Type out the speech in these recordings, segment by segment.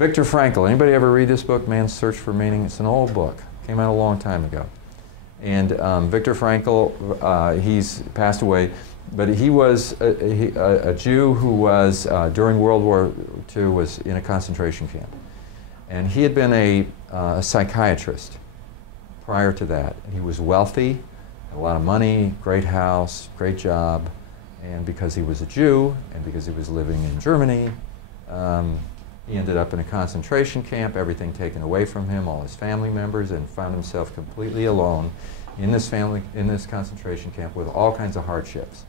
Viktor Frankl. Anybody ever read this book, Man's Search for Meaning? It's an old book. Came out a long time ago. And Viktor Frankl, he's passed away, but he was a Jew who was, during World War II, was in a concentration camp. And he had been a psychiatrist prior to that. He was wealthy, had a lot of money, great house, great job, and because he was a Jew, and because he was living in Germany, he ended up in a concentration camp, everything taken away from him, all his family members, and found himself completely alone in this concentration camp with all kinds of hardships.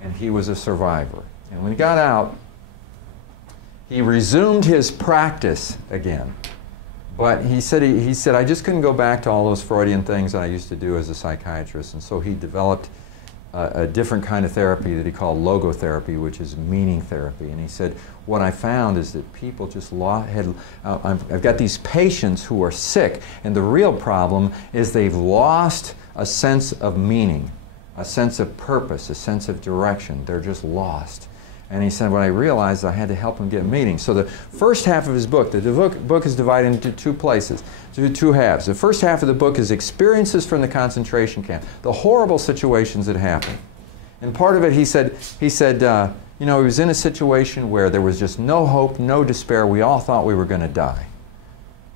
And he was a survivor. And when he got out, he resumed his practice again. But he said, I just couldn't go back to all those Freudian things that I used to do as a psychiatrist. And so he developed a different kind of therapy that he called logotherapy, which is meaning therapy. And he said, what I found is that people just I've got these patients who are sick, and the real problem is they've lost a sense of meaning, a sense of purpose, a sense of direction. They're just lost. And he said, what I realized, I had to help him get meaning. So the first half of his book, the book is divided into two halves. The first half of the book is experiences from the concentration camp, the horrible situations that happened. And part of it, he said, you know, he was in a situation where there was just no hope, no despair. We all thought we were going to die.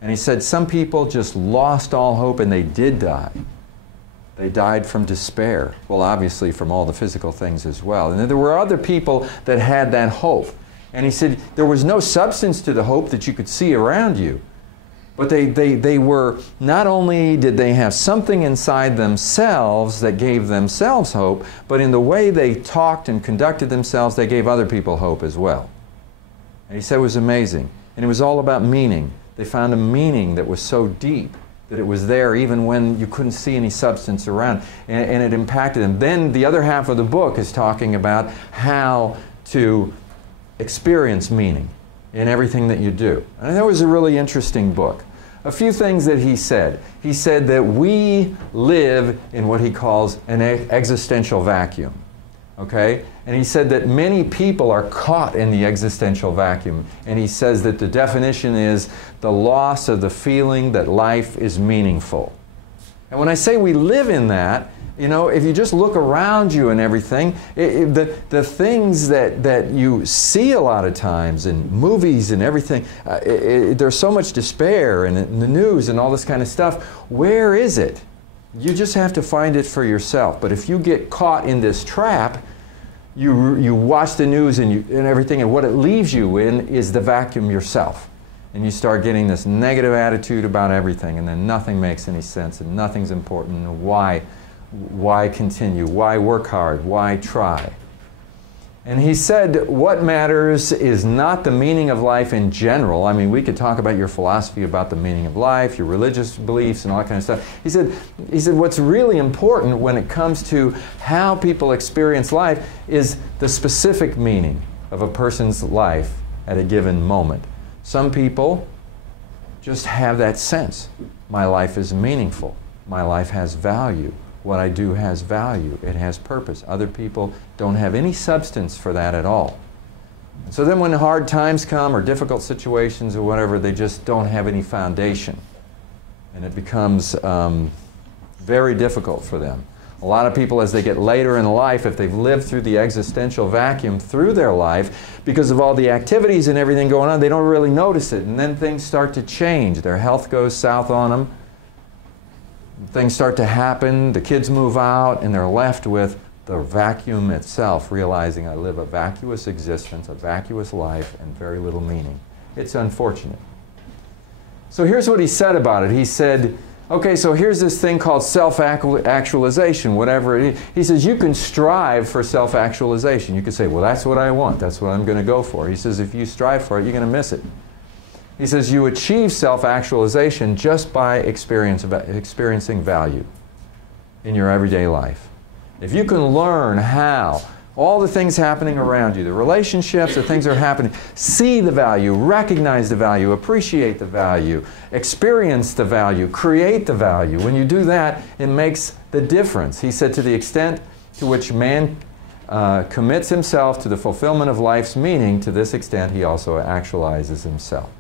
And he said some people just lost all hope, and they did die. They died from despair. Well, obviously from all the physical things as well. And then there were other people that had that hope. And he said there was no substance to the hope that you could see around you. But they were, not only did they have something inside themselves that gave themselves hope, but in the way they talked and conducted themselves, they gave other people hope as well. And he said it was amazing. And it was all about meaning. They found a meaning that was so deep that it was there even when you couldn't see any substance around, and it impacted them. Then the other half of the book is talking about how to experience meaning in everything that you do. And that was a really interesting book. A few things that he said. He said that we live in what he calls an existential vacuum. Okay? And he said that many people are caught in the existential vacuum. And he says that the definition is the loss of the feeling that life is meaningful. And when I say we live in that, you know, if you just look around you and everything, the things that you see a lot of times in movies and everything, there's so much despair and in the news and all this kind of stuff. Where is it? You just have to find it for yourself. But if you get caught in this trap, you watch the news and everything, and what it leaves you in is the vacuum yourself. And you start getting this negative attitude about everything, and then nothing makes any sense, and nothing's important, and why continue? Why work hard? Why try? And he said, what matters is not the meaning of life in general. I mean, we could talk about your philosophy about the meaning of life, your religious beliefs, and all that kind of stuff. He said, what's really important when it comes to how people experience life is the specific meaning of a person's life at a given moment. Some people just have that sense. My life is meaningful. My life has value. What I do has value. It has purpose. Other people don't have any substance for that at all. And so then when hard times come or difficult situations or whatever, they just don't have any foundation. And it becomes very difficult for them. A lot of people, as they get later in life, if they've lived through the existential vacuum through their life, because of all the activities and everything going on, they don't really notice it. And then things start to change. Their health goes south on them. Things start to happen, the kids move out, and they're left with the vacuum itself, realizing I live a vacuous existence, a vacuous life, and very little meaning. It's unfortunate. So here's what he said about it. He said, okay, so here's this thing called self-actualization, whatever it is. He says you can strive for self-actualization. You can say, well, that's what I want. That's what I'm going to go for. He says if you strive for it, you're going to miss it. He says you achieve self-actualization just by experiencing value in your everyday life. If you can learn how all the things happening around you, the relationships, the things that are happening, see the value, recognize the value, appreciate the value, experience the value, create the value. When you do that, it makes the difference. He said to the extent to which man commits himself to the fulfillment of life's meaning, to this extent he also actualizes himself.